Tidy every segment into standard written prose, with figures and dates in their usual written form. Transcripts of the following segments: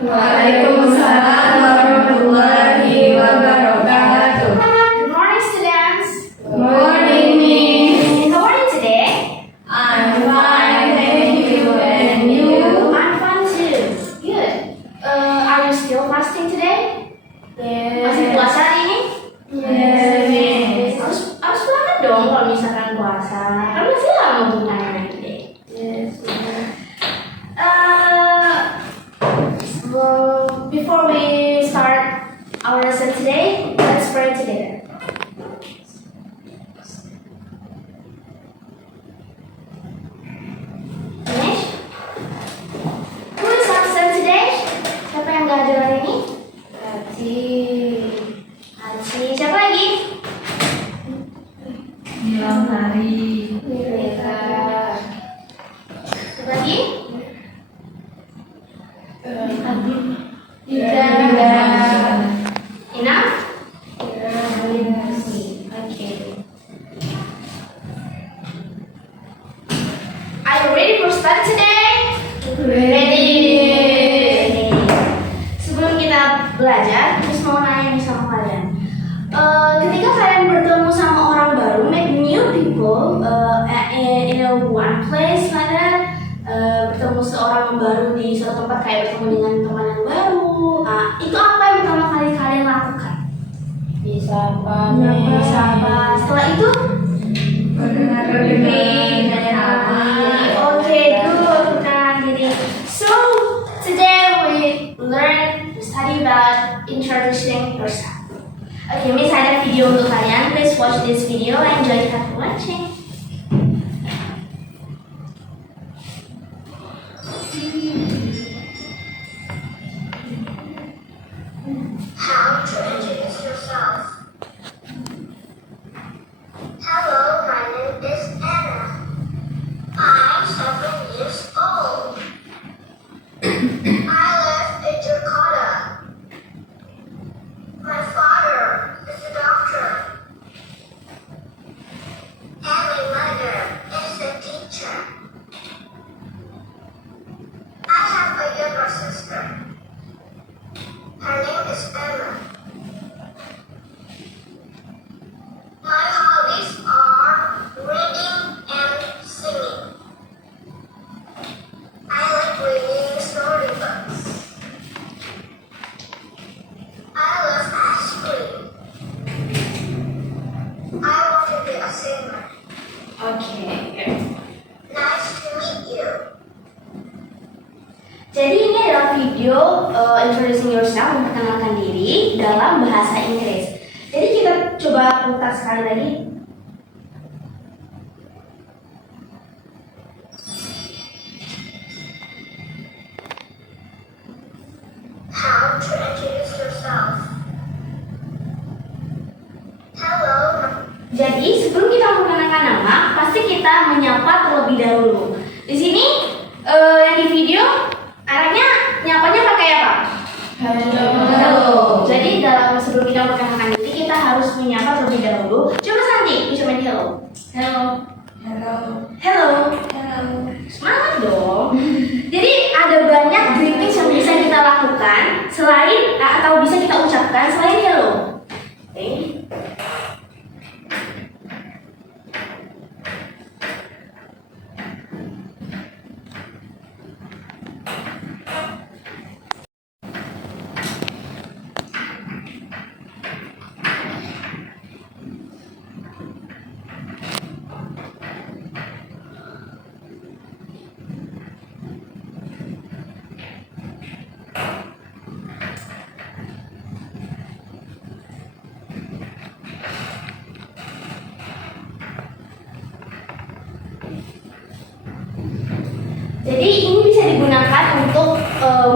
Waalaikumsalam warahmatullahi wabarakatuh. Good morning, students. Good morning, Miss. How are you today? I'm fine, thank you. And you? I'm fine too. Good. Are you still fasting today? Masih puasa hari ini? Yes, Miss. Harus banget dong kalau misalkan puasa. Kan masih lama bunganya today. Yes, Well, before we start our lesson today, let's pray together. Finish? Who is absent today? Siapa yang nggak hadir hari ini? Aci. Siapa lagi? Bilang hari. Mereka. Siapa lagi? Enough? Okay. Are you ready for study today? Ready. Sebelum kita belajar, terus mau nanya nih sama kalian. Ketika kalian bertemu sama orang baru, meet new people in a one place like that, bertemu seorang baru di suatu tempat kayak bertemu dengan teman yang baru, itu apa yang pertama kali kalian lakukan? Disapa. Setelah itu, Perkenalkan diri. Okay, good. Perkenalan diri. So today we study about introducing yourself. Okay, Miss ada video untuk kalian. Please watch this video. Enjoy happy watching. How to introduce yourself. Hello, my name is Anna. I'm 7 years old. I live in Jakarta. My father is a doctor. And my mother is a teacher. I have a younger sister. Her name is Emma. My hobbies are reading and singing. I like reading storybooks. I love ice cream. I want to be a singer. Okay, good. Nice to meet you. Jadi ini adalah video introducing yourself, memperkenalkan diri dalam bahasa Inggris. Jadi kita coba putar sekali lagi. How to introduce yourself. Hello, Jadi sebelum kita memperkenalkan nama, pasti kita menyapa terlebih dahulu. Di sini yang di video anaknya nyapanya pakai apa? Hello. Jadi sebelum kita memperkenalkan diri, kita harus menyapa terlebih dahulu. Coba Santi, bisa main hello. Hello. Hello. Hello. Hello. Semangat dong. Jadi ada banyak greetings yang bisa kita lakukan selain atau bisa kita ucapkan selain hello. Oke. Jadi ini bisa digunakan untuk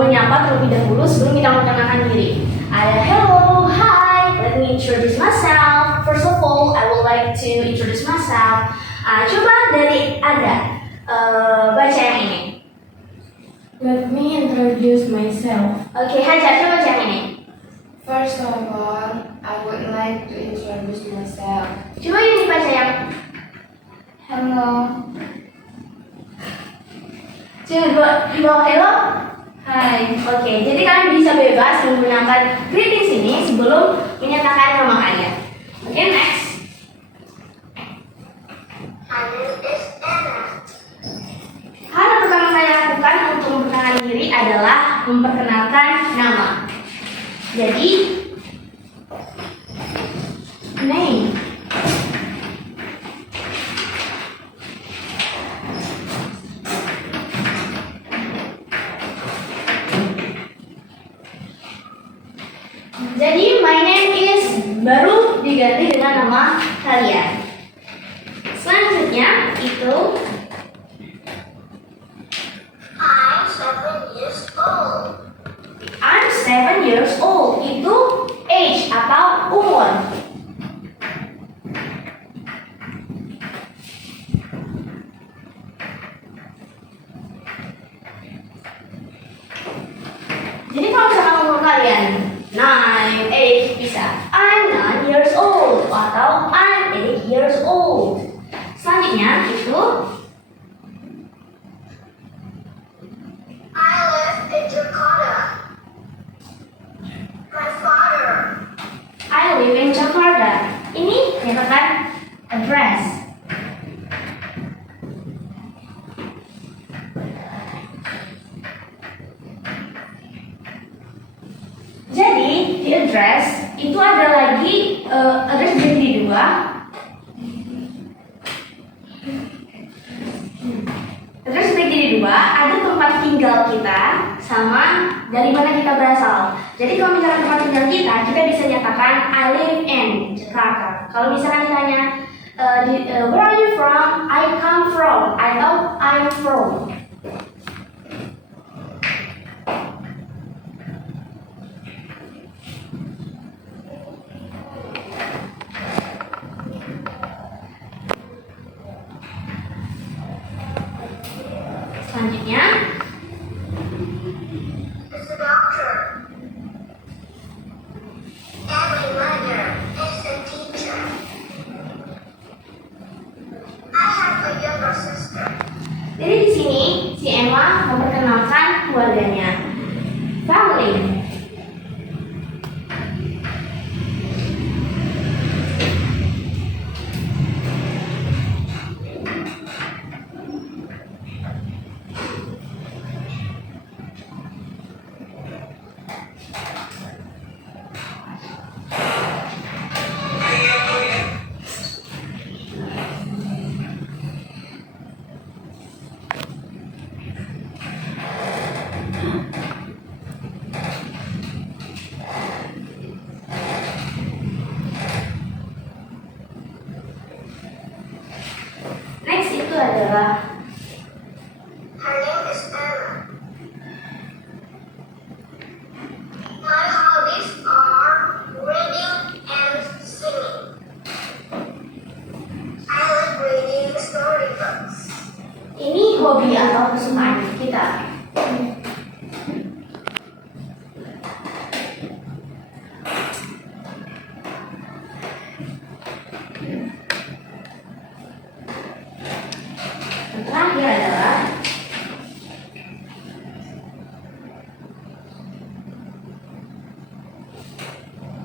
menyapa terlebih dahulu sebelum kita memperkenalkan diri. Ada hello, hi, let me introduce myself. First of all, I would like to introduce myself. Coba dari Anda baca yang ini. Let me introduce myself. Oke, Haja, coba baca yang ini. First of all, I would like to introduce myself. Coba ini baca yang Hello. Coba di bawah hello. Hi. Hai. Oke, jadi kalian bisa bebas menggunakan greetings ini sebelum menyatakan nama kalian. Oke, next. My name is Anna. Hal yang pertama saya lakukan untuk memperkenalkan diri adalah memperkenalkan nama. Jadi, name. Jadi, my name is baru diganti dengan nama kalian. Selanjutnya itu I'm 7 years old. I'm 7 years old. Itu age atau umur. Jadi kalau misalkan umur kalian 9, 8 bisa I'm 9 years old atau I'm 8 years old. Selanjutnya itu I live in Jakarta. My father. I live in Jakarta. Ini merupakan address. Jadi di address itu ada lagi address jadi dua. Address jadi dua, ada tempat tinggal kita sama dari mana kita berasal. Jadi kalau misalnya tempat tinggal kita bisa nyatakan I live in Jakarta. Kalau misalnya ditanya where are you from? I come from atau I'm from. Selanjutnya Is a doctor. And my mother is a teacher. I have a younger sister. Jadi di sini si Emma memperkenalkan keluarganya, family. Next itu adalah Her name is Anna. My hobbies are reading and singing. I like reading storybooks. ini hobi atau kesukaan kita. Yang terakhir adalah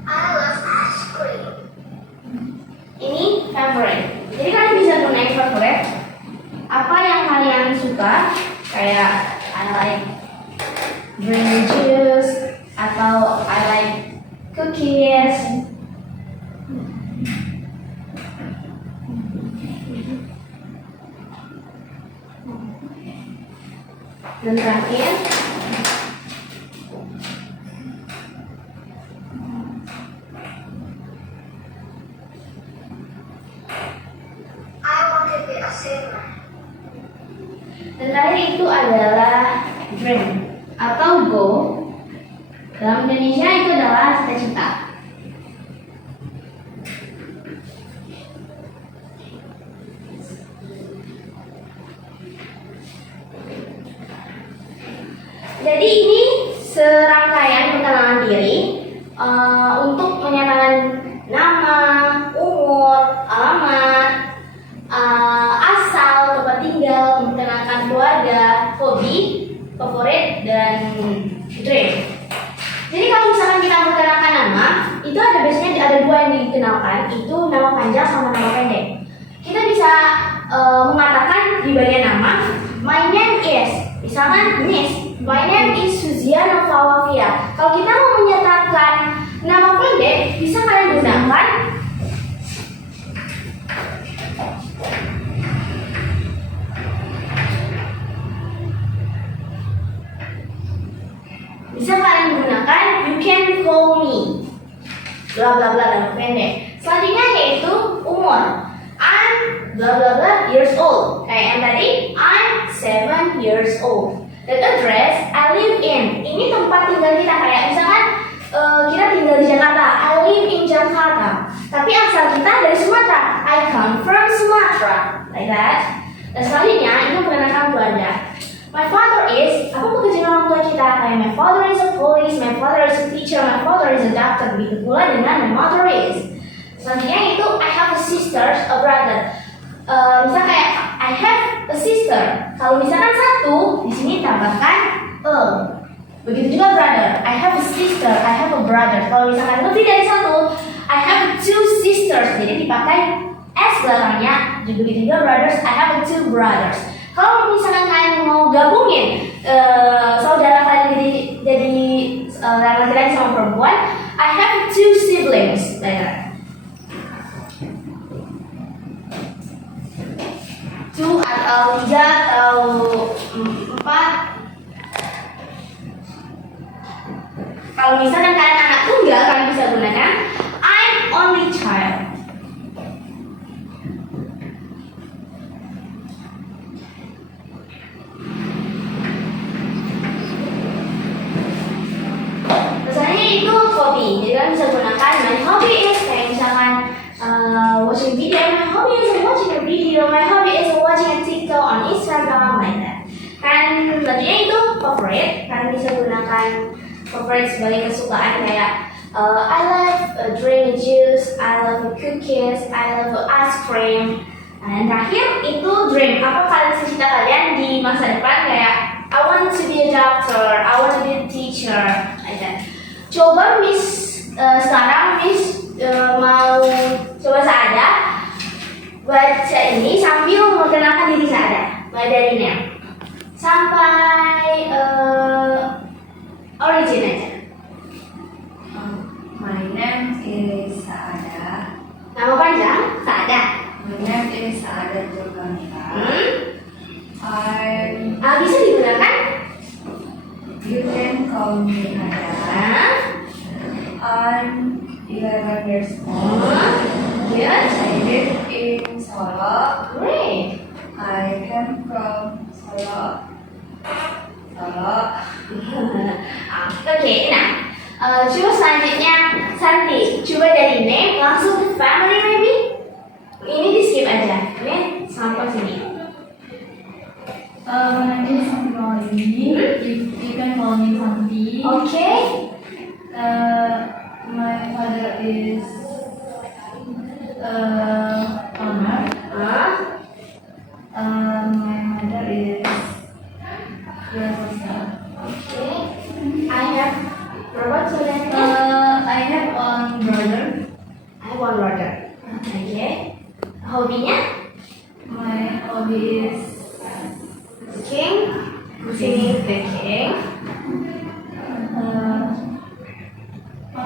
I love ice cream. ini favorite. Jadi kalian bisa gunain favorite apa yang kalian suka, kayak I like drink juice atau I like cookies. Dan terakhir I want to be a singer. itu adalah dream atau goal. Dalam Indonesia itu adalah cita-cita. Jadi ini serangkaian perkenalan diri untuk menyatakan nama, umur, alamat, asal, tempat tinggal, memperkenalkan keluarga, hobi, favorit, dan nama panjang sama nama pendek. Kita bisa mengatakan di bagian nama, my name is, misalkan Miss, my name is Suziana Fawafia. Kalau kita mau menyatakan nama pendek, bisa kalian gunakan you can call me bla bla bla nama pendek. Selanjutnya yaitu umur. I'm bla bla bla years old. Kayak yang tadi, I'm 7 years old. Dan address, I live in. Ini tempat tinggal kita. Kayak misalkan kita tinggal di Jakarta, I live in Jakarta. Tapi asal kita dari Sumatera, I come from Sumatera. Like that. Dan selanjutnya itu mengenalkan keluarga. My father is, apa pekerjaan orang tua kita? Kayak my father is a police, my father is a teacher, my father is a doctor. Begitu pula dengan my mother is. Selanjutnya itu I have a sister, a brother. Misalnya kayak I have a sister. Kalau misalkan satu, di sini tambahkan a. Begitu juga brother. I have a sister, I have a brother. Kalau misalkan lebih dari satu, I have two sisters. Jadi dipakai s belakangnya. Begitu juga brothers, I have two brothers. Kalau misalkan kalian mau gabungin saudara kalian jadi laki-laki sama perempuan, I have two siblings. Like that. 2 atau 3 atau 4. Kalau misalkan kalian anak tunggal, kalian bisa gunakan I'm only child. Misalnya itu hobi, jadi kalian bisa gunakan my hobby is kayak misalkan watching video, my hobby is watching a video, my hobby is watching a TikTok on Instagram, like that. Kan selanjutnya itu favorite, kalian bisa gunakan favorite sebagai kesukaan kayak I love drink juice, I love cookies, I love ice cream. Dan terakhir itu dream, apa kalian cita kalian di masa depan kayak I want to be a doctor, I want to be a teacher, like that. Coba sekarang Miss mau coba Saada baca ini sambil memperkenalkan diri Saada, mulai dari name sampai origin aja. My name is Saada. Nama panjang Saada. My name is Saada Julkamila. Bisa digunakan. You can call me Ada. I'm 11 years old. Yes. I live in Solo. Great. I came from Solo. Oke, nah, coba selanjutnya Santi, coba dari name langsung ke family maybe. Ini di skip aja, ini sampai sini. My name is Santi Maulini. You can call me Santi. Oke. My father is Omar. My mother is Rosa. Oke. I have berapa saudaranya? I have one brother. I have one brother. Oke. Hobinya? My hobby is Cooking. Cooking.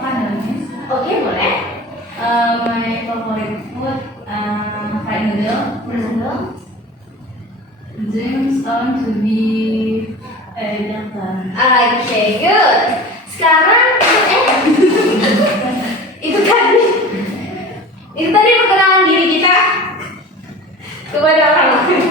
makanan. Oke, boleh. My favorite food fried noodle. Bersama. Dreams on to be a doctor. Oke, good. Sekarang itu tadi perkenalan diri kita kepada orang lain.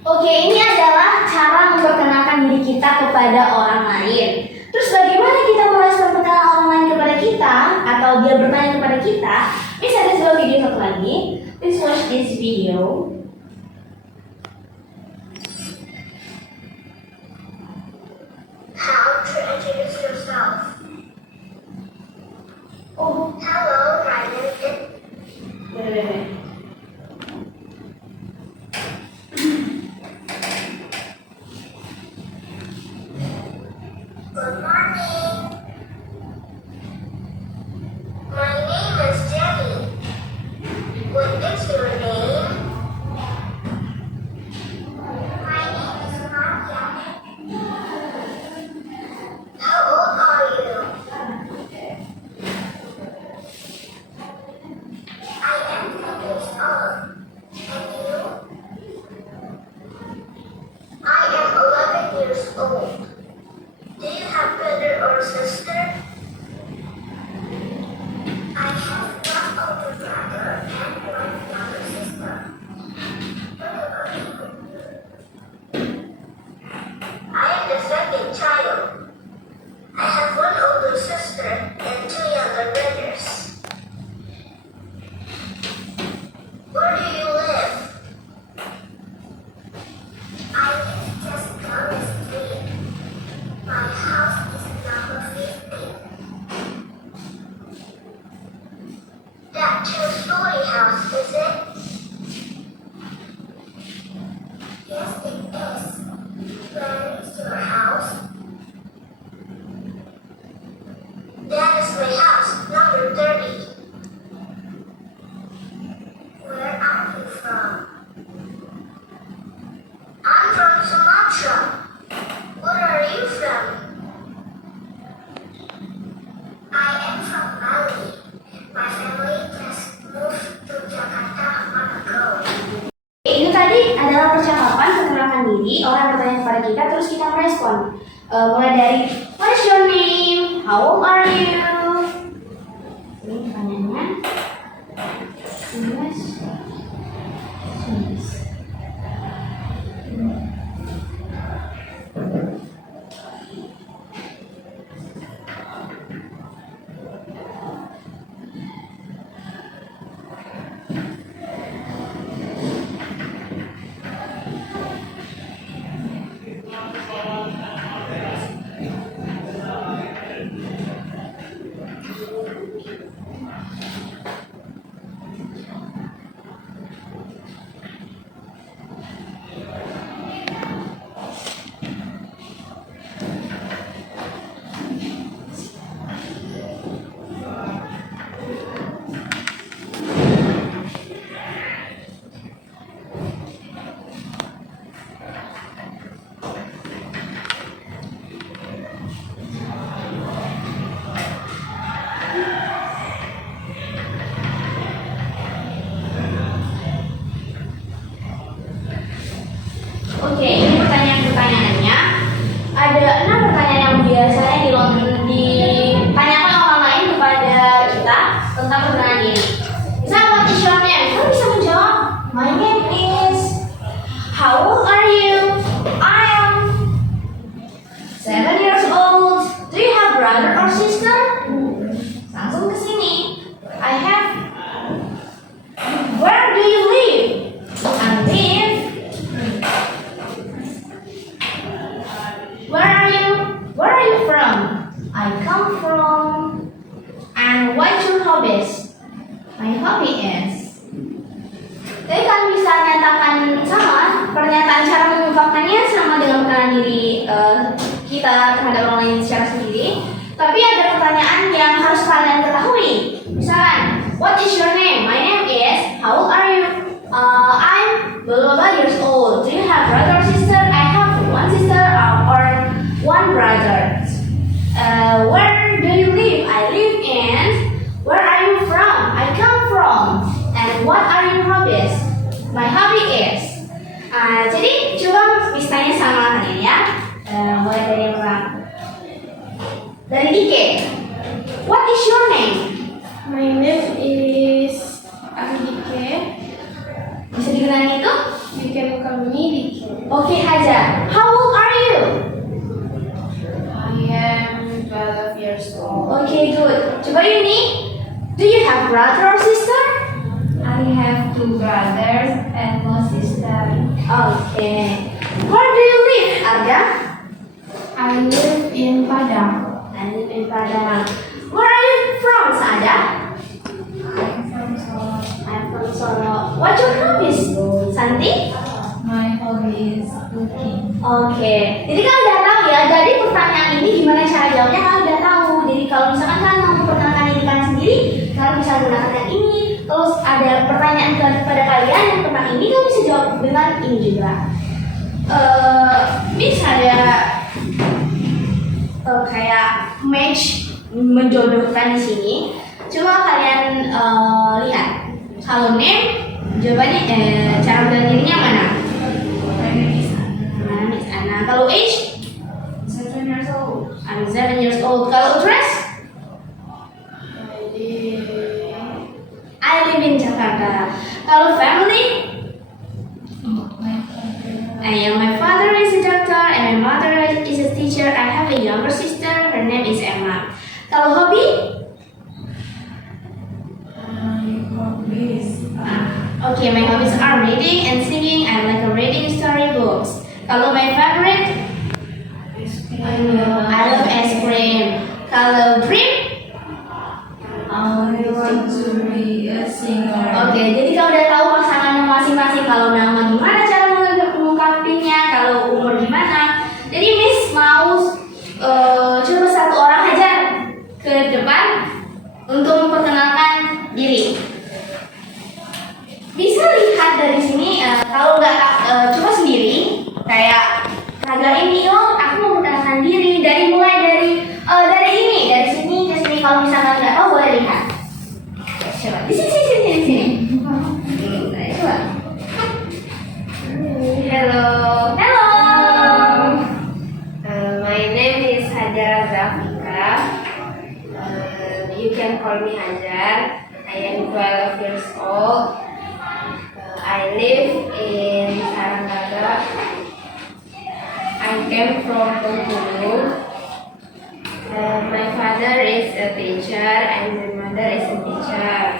Oke, ini adalah cara memperkenalkan diri kita kepada orang lain. Terus bagaimana kita merespon perkenalan orang lain kepada kita atau dia bertanya kepada kita? Bisa ada sebuah video satu lagi. Please watch this video. How to introduce yourself. Oh, Hello, my name is. wait. Mulai dari what is your name? How old are you? Ini pertanyaannya. Yes. Yes. Oke, ini pertanyaan-pertanyaannya. Ada 6 pertanyaan yang biasanya ditanyakan orang lain kepada kita tentang perkenalan diri. Misal, what is your name? Kamu bisa menjawab, my name is. How old are you? I am 7 years old. Do you have brother or sister? Langsung ke sini. I have. Where do you live? I live. Where are you from? I come from. And what's your hobbies? My hobby is. Jadi kalian bisa nyatakan sama pernyataan cara mengungkapkannya sama dengan perkenalan diri kita terhadap orang lain secara sendiri. Tapi ada pertanyaan yang harus kalian ketahui. Misalkan, what is your name? My name is. How old are you? I'm blah blah blah years old. Do you have brother or sister? I have one sister or one brother. Where do you live? I live in. Where are you from? I come from. And what are your hobbies? My hobby is. Jadi coba misalnya sama kalian ya. Mulai dari yang pertama. Dari Ike. What is your name? My name is Andike. Bisa dikenali itu? You can call me Dike. Oke Haja. How old are you? I am 12 years old. Okay, good. Coba ini. Do you have brother or sister? I have 2 brothers and 1 sister. Okay. Where do you live, Arga? I live in Padang. I live in Padang. Where are you from, Sada? I'm from Solo. I'm from Solo. What's your hobbies, Santi? My hobby is cooking. Oke. Jadi kalian udah tahu ya. Jadi pertanyaan ini gimana cara jawabnya kalian udah tahu. Jadi kalau misalkan kalian mau memperkenalkan diri kalian sendiri, kalian bisa menggunakan yang ini. Terus ada pertanyaan kepada kalian yang tentang ini, kalian bisa jawab dengan ini juga. Bisa ada kayak match menjodohkan di sini. Coba kalian lihat. Kalau name jawabannya cara bilang dirinya mana? My name is Mana Miss Ana? Kalau age? 7 years old. I'm 7 years old. Kalau address? I live in Jakarta. Kalau family? My father is a doctor and my mother is a teacher. I have a younger sister. Her name is Emma. Kalau hobby? Okay, my hobbies are reading and singing. I like reading storybooks. Kalau my favorite? I love ice cream. Kalau dream? I want to be a singer. Oke, jadi kalau udah tahu pasangannya masing-masing, kalau nama gimana cara mengungkapinnya, kalau umur gimana. Jadi Miss mau coba satu orang aja ke depan untuk memperkenalkan diri. Bisa lihat dari sini, kalau nggak coba sendiri, kayak Raga ini, aku mau memperkenalkan diri mulai dari ini, dari sini ke You can call me Hajar. I am 12 years old. I live in Sarangara. I came from Bengkulu. My father is a teacher and my mother is a teacher.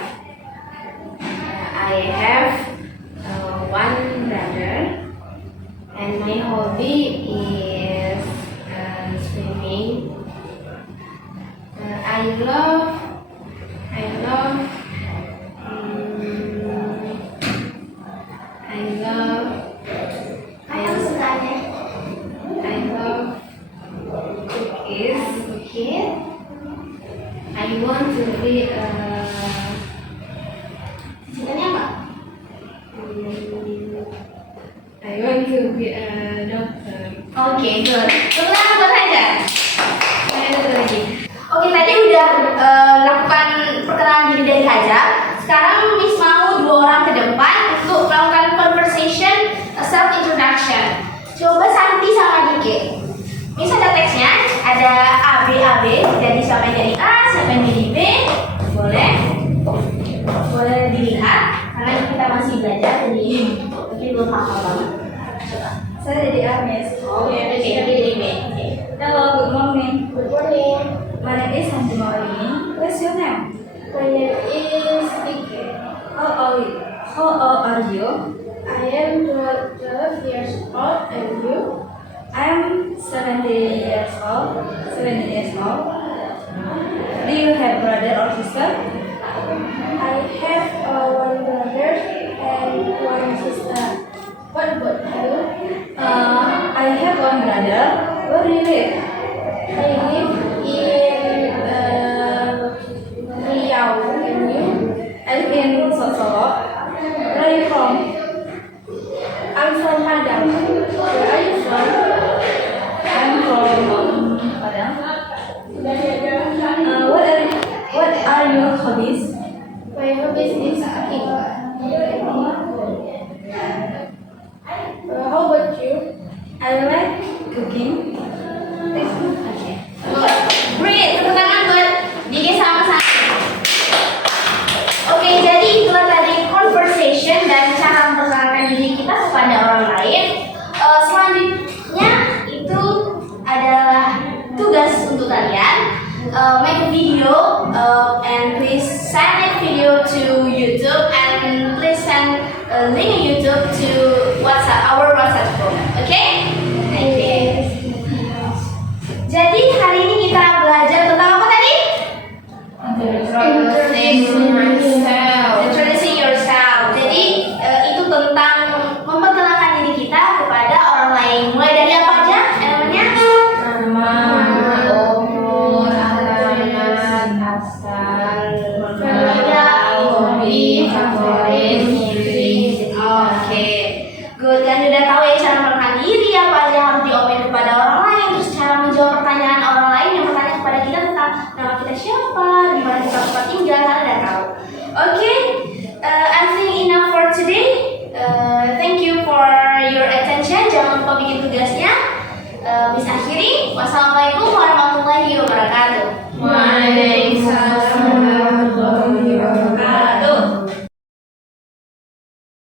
I have one brother, and my hobby is swimming. I love Apa kesukaannya? cookies. Oke. I want to be Cita-citanya apa? I want to be a doctor. Oke, good. Tepuk tangan buat Hajar. Ada satu lagi. Oke, tadi udah lakukan perkenalan diri dari Hajar. Sekarang Miss mau 2 orang ke depan untuk melakukan conversation self introduction. Coba Santi sama Dike. Miss ada teksnya, ada A, B, jadi siapa yang jadi A, siapa yang jadi B. Boleh dilihat karena kita masih belajar jadi mungkin belum hafal banget. Coba. Saya jadi Agnes. Oke, jadi B. Oke. Hello, good morning. Good morning. My name is Santi Maulini. What's your name? My name is Dike. How old are you? I am 12 years old, and you? I am 70 years old. Do you have brother or sister? I have one brother and one sister. What about you? I have one brother. Where do you live? I live in Riau, and you? I live in Solo. Where are you from? I'm from Padang. Where are you from? I'm from Padang. What are your hobbies? My hobbies is cooking. How about you? I like cooking. Oke. Great, tepuk tangan buat Dike sama Santi. Oke, jadi itulah tadi conversation dan cara memperkenalkan diri kita kepada orang lain. Selanjutnya itu adalah tugas untuk kalian. Make a video and please send that video to YouTube and please send a link YouTube to our WhatsApp group. Okay? Thank you. Jadi hari ini kita belajar tentang apa tadi? Introducing yourself. Jadi itu tentang memperkenalkan diri kita kepada orang lain. Mulai dari apa aja? Elemennya? Nama, umur, alamat, asal, hobi, favorit, musik. Oke. Good. Kan udah tahu ya cara memperkenalkan diri, apa aja yang harus diomelin kepada orang lain, terus cara menjawab pertanyaan orang lain yang bertanya kepada kita tentang nama kita siapa, di mana kita tempat tinggal, kalian udah tahu. Oke. I think enough for today. Thank you for your attention. Jangan lupa bikin tugasnya. Bisa akhiri. Wassalamualaikum